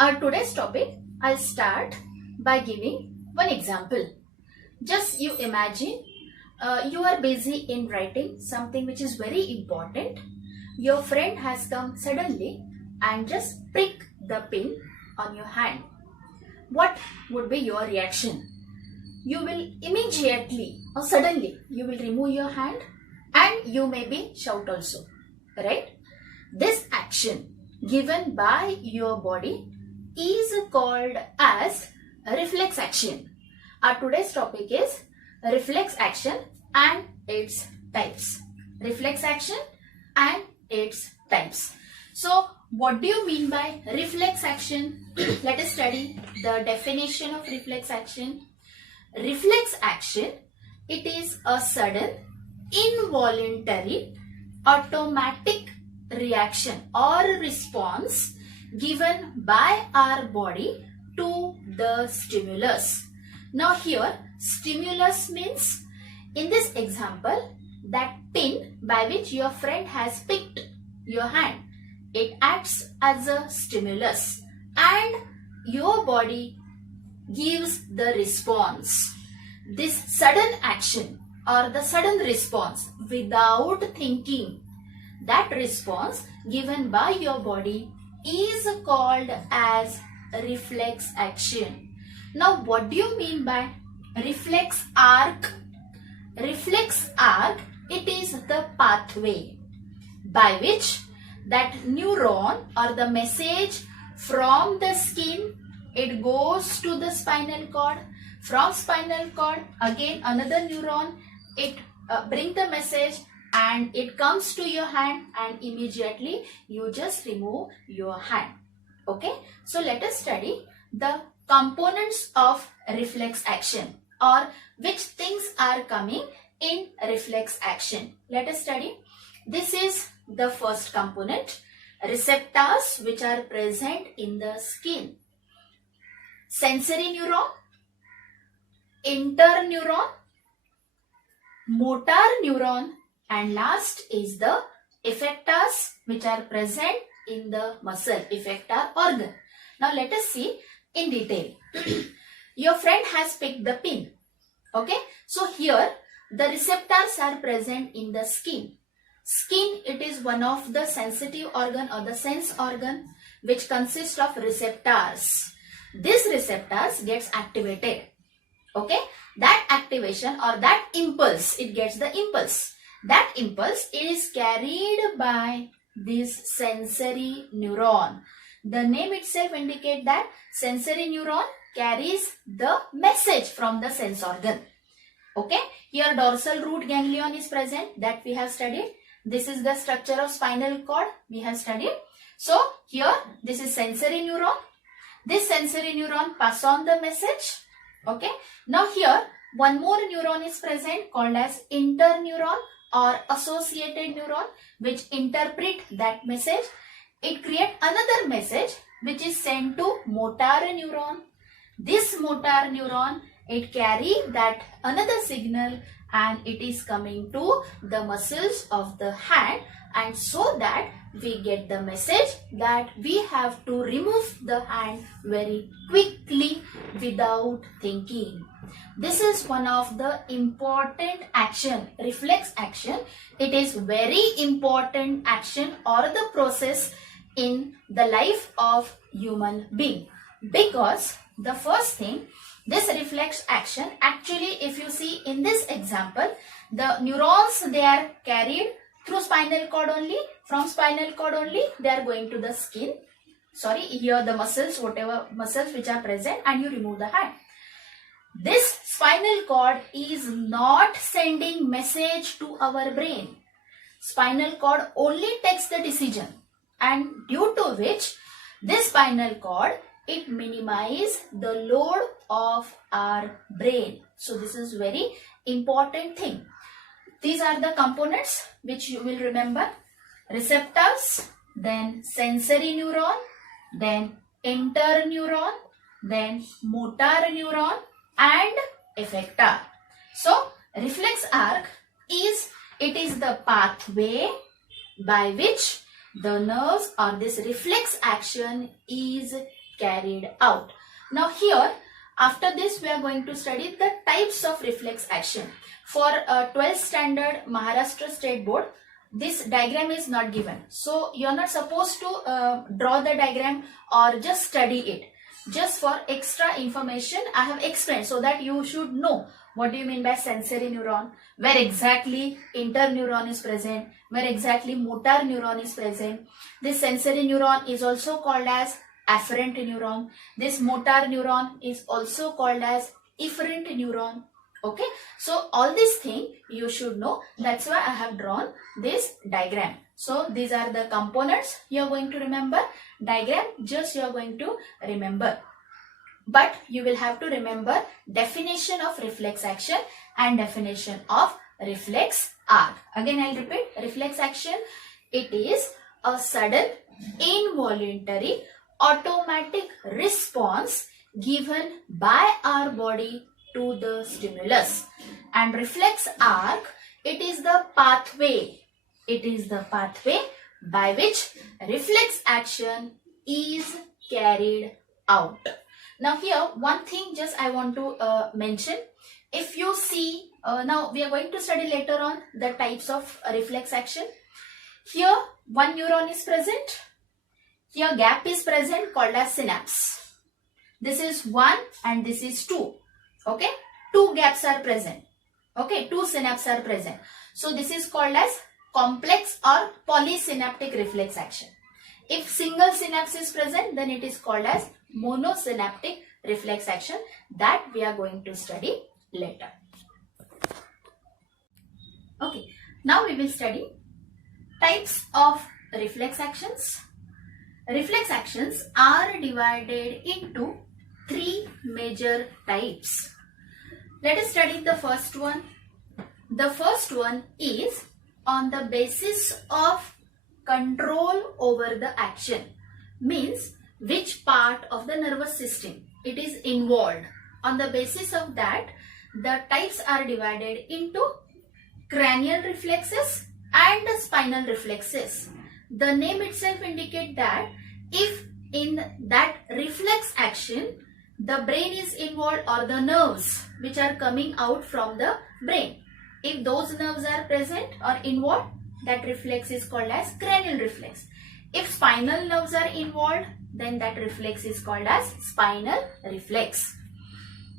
Today's topic, I'll start by giving one example. Just you imagine you are busy in writing something which is very important. Your friend has come suddenly and just prick the pin on your hand. What would be your reaction? You will immediately or suddenly you will remove your hand and you maybe shout also, right? This action given by your body is called as reflex action. Our today's topic is reflex action and its types. Reflex action and its types. So what do you mean by reflex action? Let us study the definition of reflex action. Reflex action, it is a sudden, involuntary, automatic reaction or response given by our body to the stimulus. Now here, stimulus means, in this example, that pin by which your friend has picked your hand, it acts as a stimulus and your body gives the response. This sudden action or the sudden response without thinking, that response given by your body is called as reflex action. Now what do you mean by reflex arc? Reflex arc, it is the pathway by which that neuron or the message from the skin, it goes to the spinal cord. From spinal cord, again another neuron, it bring the message and it comes to your hand and immediately you just remove your hand. Okay, so let us study the components of reflex action or which things are coming in reflex action. Let us study. This is the first component, receptors which are present in the skin. Sensory neuron, interneuron, motor neuron, and last is the effectors which are present in the muscle, effector organ. Now let us see in detail. Your friend has picked the pin. Okay, so here the receptors are present in the skin. Skin, it is one of the sensitive organ or the sense organ which consists of receptors. These receptors gets activated. Okay, that activation or that impulse, it gets the impulse. That impulse is carried by this sensory neuron. The name itself indicates that sensory neuron carries the message from the sense organ. Okay, here dorsal root ganglion is present, that we have studied. This is the structure of spinal cord we have studied. So here this is sensory neuron. This sensory neuron pass on the message. Okay, now here one more neuron is present called as interneuron or associated neuron which interpret that message. It creates another message which is sent to motor neuron. This motor neuron, it carry that another signal and it is coming to the muscles of the hand, and so that we get the message that we have to remove the hand very quickly without thinking. This is one of the important action, reflex action. It is very important action or the process in the life of human being, because the first thing, this reflex action, actually if you see in this example, the neurons, they are carried through spinal cord only. From spinal cord only they are going to the skin. Sorry, here the muscles, whatever muscles which are present, and you remove the hand. This spinal cord is not sending message to our brain. Spinal cord only takes the decision, and due to which this spinal cord, it minimizes the load of our brain. So this is very important thing. These are the components which you will remember. Receptors, then sensory neuron, then interneuron, then motor neuron and effector. So reflex arc is, it is the pathway by which the nerves or this reflex action is carried out. Now here, after this, we are going to study the types of reflex action. For 12th standard Maharashtra State Board, this diagram is not given. So you are not supposed to draw the diagram or just study it. Just for extra information, I have explained so that you should know what do you mean by sensory neuron, where exactly interneuron is present, where exactly motor neuron is present. This sensory neuron is also called as afferent neuron. This motor neuron is also called as efferent neuron. Okay, so all these things you should know. That's why I have drawn this diagram. So these are the components you are going to remember. Diagram just you are going to remember. But you will have to remember definition of reflex action and definition of reflex arc. Again I'll repeat, reflex action, it is a sudden, involuntary, automatic response given by our body to the stimulus. And reflex arc, it is the pathway. It is the pathway by which reflex action is carried out. Now here, one thing just I want to mention. If you see, now we are going to study later on the types of reflex action. Here, one neuron is present. Here, gap is present called as synapse. This is 1 and this is 2. Okay, 2 gaps are present. Okay, 2 synapses are present. So this is called as complex or polysynaptic reflex action. If single synapse is present, then it is called as monosynaptic reflex action, that we are going to study later. Okay, now we will study types of reflex actions. Reflex actions are divided into 3 major types. Let us study the first one. The first one is on the basis of control over the action, means which part of the nervous system it is involved. On the basis of that, the types are divided into cranial reflexes and spinal reflexes. The name itself indicates that if in that reflex action the brain is involved or the nerves which are coming out from the brain, if those nerves are present or involved, that reflex is called as cranial reflex. If spinal nerves are involved, then that reflex is called as spinal reflex.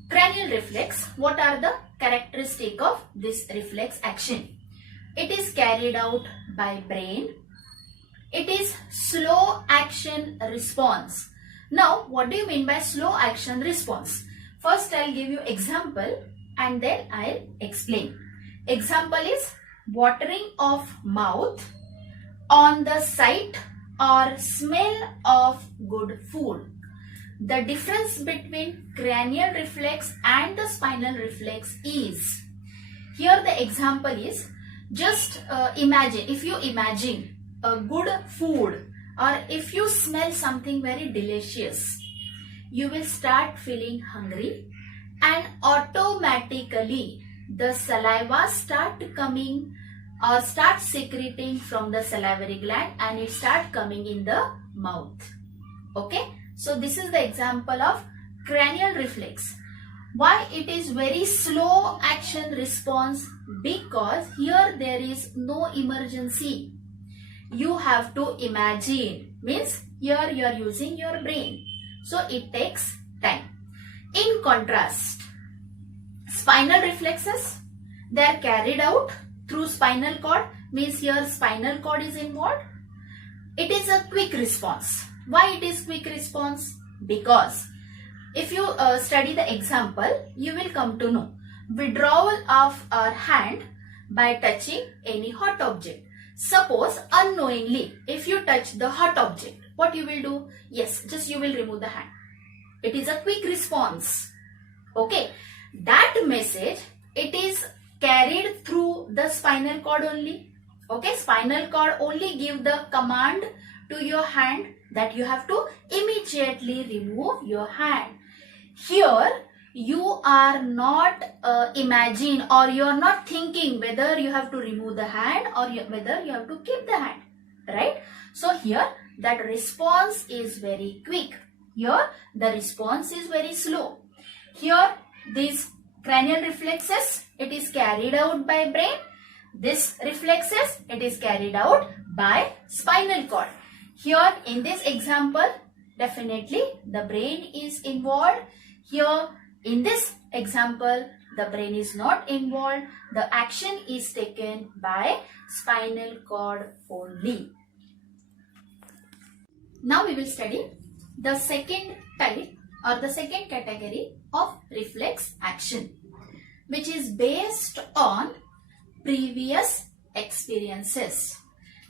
Cranial reflex, what are the characteristics of this reflex action? It is carried out by brain. It is slow action response. Now, what do you mean by slow action response? First, I'll give you example and then I'll explain. Example is watering of mouth on the sight or smell of good food. The difference between cranial reflex and the spinal reflex is, here the example is, just imagine, if you imagine a good food or if you smell something very delicious, you will start feeling hungry and automatically the saliva start coming or start secreting from the salivary gland and it start coming in the mouth. Okay, so this is the example of cranial reflex. Why it is very slow action response? Because here there is no emergency. You have to imagine, means here you are using your brain, so it takes time. In contrast, spinal reflexes, they are carried out through spinal cord, means here spinal cord is involved. It is a quick response. Why it is quick response? Because if you study the example, you will come to know withdrawal of our hand by touching any hot object. Suppose unknowingly, if you touch the hot object, what you will do? Yes, just you will remove the hand. It is a quick response. Okay, that message, it is carried through the spinal cord only. Okay, spinal cord only give the command to your hand that you have to immediately remove your hand. Here, you are not imagine or you are not thinking whether you have to remove the hand or whether you have to keep the hand, right? So here that response is very quick. Here the response is very slow. Here these cranial reflexes, it is carried out by brain. This reflexes, it is carried out by spinal cord. Here in this example, definitely the brain is involved. Here in this example, the brain is not involved. The action is taken by spinal cord only. Now we will study the second type or the second category of reflex action, which is based on previous experiences.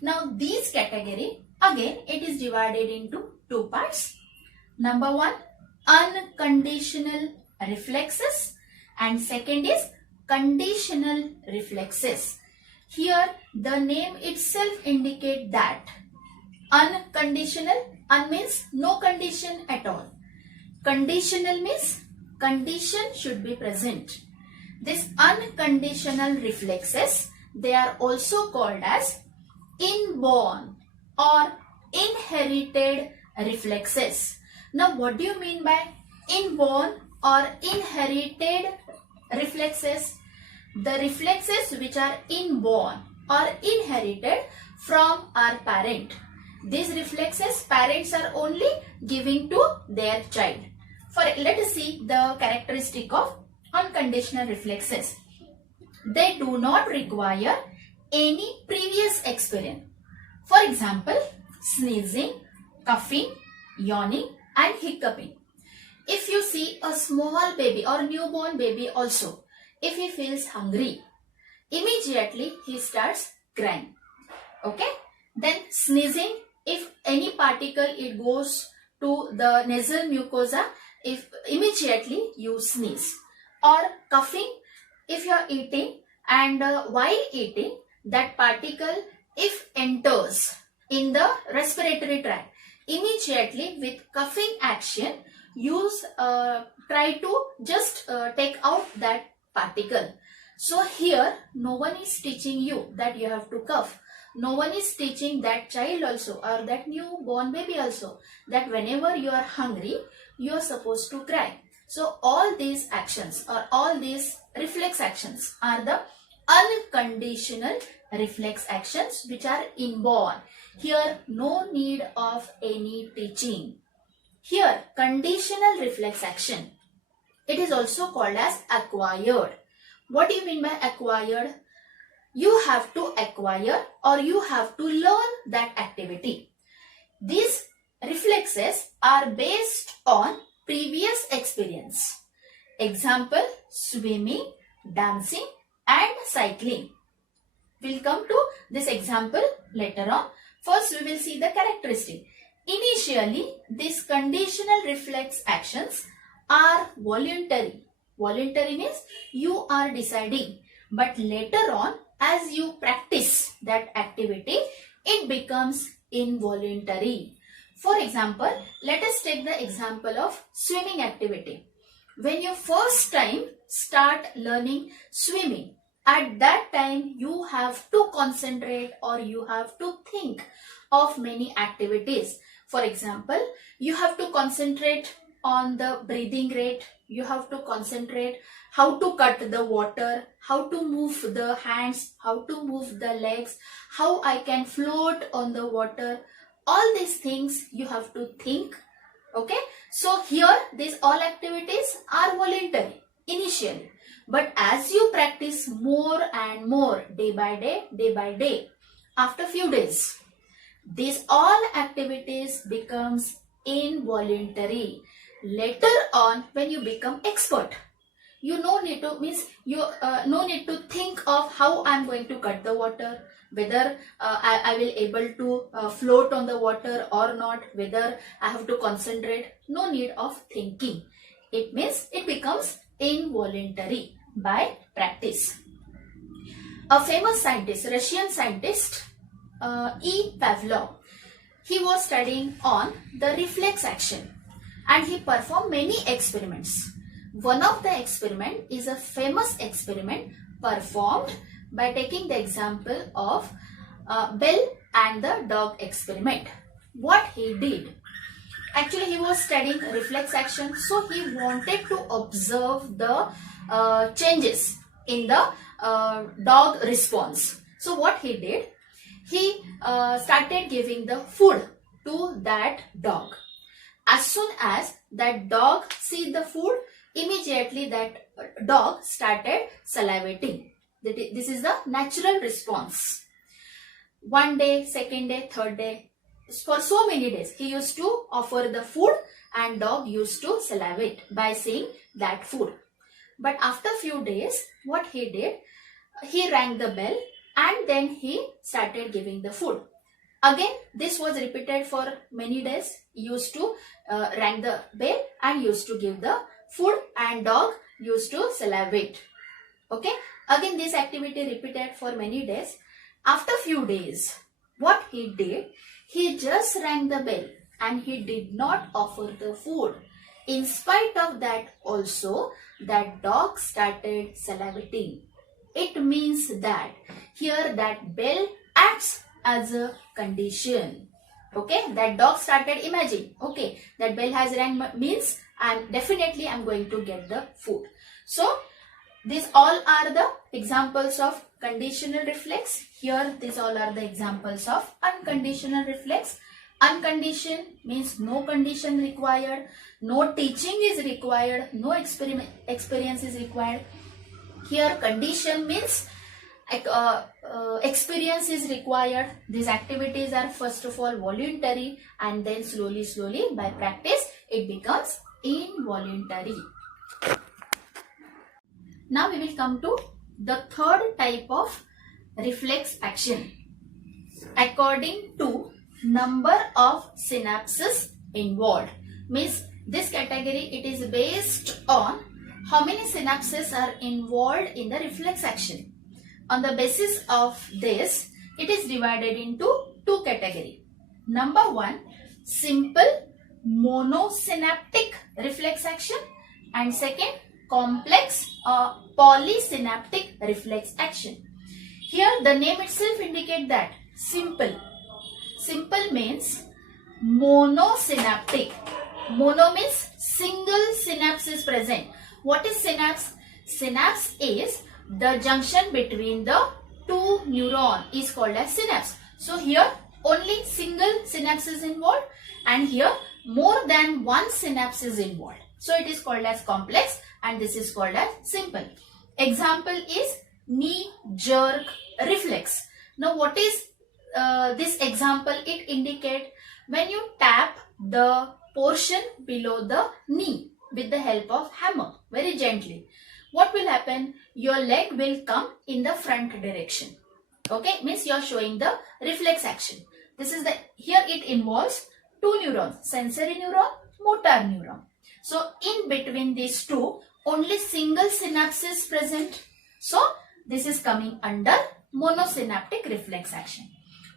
Now these category, again it is divided into two parts. Number one, unconditional reflexes, and second is conditional reflexes. Here the name itself indicate that unconditional, means no condition at all. Conditional means condition should be present. This unconditional reflexes, they are also called as inborn or inherited reflexes. Now what do you mean by inborn or inherited reflexes? The reflexes which are inborn or inherited from our parent. These reflexes parents are only giving to their child. Let us see the characteristic of unconditional reflexes. They do not require any previous experience. For example, sneezing, coughing, yawning and hiccuping. If you see a small baby or newborn baby also, if he feels hungry, immediately he starts crying. Okay? Then sneezing, if any particle it goes to the nasal mucosa, if immediately you sneeze. Or coughing, if you are eating and while eating, that particle if enters in the respiratory tract, immediately with coughing action, you try to just take out that particle. So here no one is teaching you that you have to cough. No one is teaching that child also or that newborn baby also that whenever you are hungry, you are supposed to cry. So all these actions or all these reflex actions are the unconditional reflex actions which are inborn. Here no need of any teaching. Here conditional reflex action, it is also called as acquired. What do you mean by acquired? You have to acquire or you have to learn that activity. These reflexes are based on previous experience. Example, swimming, dancing and cycling. We'll come to this example later on. First we will see the characteristic. Initially, these conditional reflex actions are voluntary. Voluntary means you are deciding. But later on, as you practice that activity, it becomes involuntary. For example, let us take the example of swimming activity. When you first time start learning swimming, at that time you have to concentrate or you have to think of many activities. For example, you have to concentrate on the breathing rate. You have to concentrate how to cut the water, how to move the hands, how to move the legs, how I can float on the water. All these things you have to think. Okay. So here these all activities are voluntary initially. But as you practice more and more day by day, after few days, these all activities becomes involuntary. Later on, when you become expert, you no need to think of how I am going to cut the water, whether I will able to float on the water or not, whether I have to concentrate. No need of thinking. It means it becomes involuntary by practice. A famous scientist, Russian scientist, E. Pavlov, he was studying on the reflex action and he performed many experiments. One of the experiment is a famous experiment performed by taking the example of Bell and the dog experiment. What he did, Actually, he was studying reflex action, so he wanted to observe the changes in the dog response. So what he did, he started giving the food to that dog. As soon as that dog see the food, immediately that dog started salivating. This is the natural response. One day, second day, third day, for so many days he used to offer the food and dog used to salivate by seeing that food. But after few days, what he did, he rang the bell and then he started giving the food. Again, this was repeated for many days. He used to rang the bell and used to give the food and dog used to salivate. Okay. Again, this activity repeated for many days. After few days, what he did, he just rang the bell and he did not offer the food. In spite of that also, that dog started salivating. It means that here that bell acts as a condition. Okay, that dog started imagining, okay, that bell has rang means I'm going to get the food. So these all are the examples of conditional reflex. Here these all are the examples of unconditional reflex. Unconditioned means no condition required, no teaching is required, no experience is required. Here condition means experience is required. These activities are first of all voluntary and then slowly by practice it becomes involuntary. Now we will come to the third type of reflex action. According to number of synapses involved, means this category it is based on how many synapses are involved in the reflex action. On the basis of this, it is divided into two categories. Number one, simple monosynaptic reflex action, and second, complex or polysynaptic reflex action. Here the name itself indicates that simple. Simple means monosynaptic. Mono means single synapse is present. What is synapse? Synapse is the junction between the two neurons is called as synapse. So here only single synapse is involved and here more than one synapse is involved. So it is called as complex and this is called as simple. Example is knee jerk reflex. Now what is this example? It indicates when you tap the portion below the knee with the help of hammer very gently. What will happen? Your leg will come in the front direction. Okay, means you are showing the reflex action. This is the, here it involves two neurons, sensory neuron, motor neuron. So in between these two, only single synapse is present. So this is coming under monosynaptic reflex action.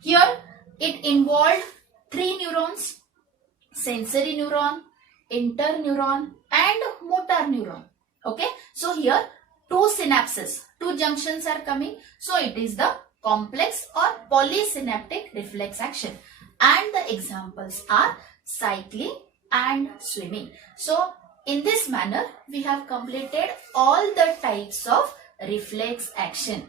Here it involved three neurons, sensory neuron, interneuron and motor neuron. Okay, so here two synapses, two junctions are coming. So it is the complex or polysynaptic reflex action. And the examples are cycling and swimming. So in this manner, we have completed all the types of reflex action.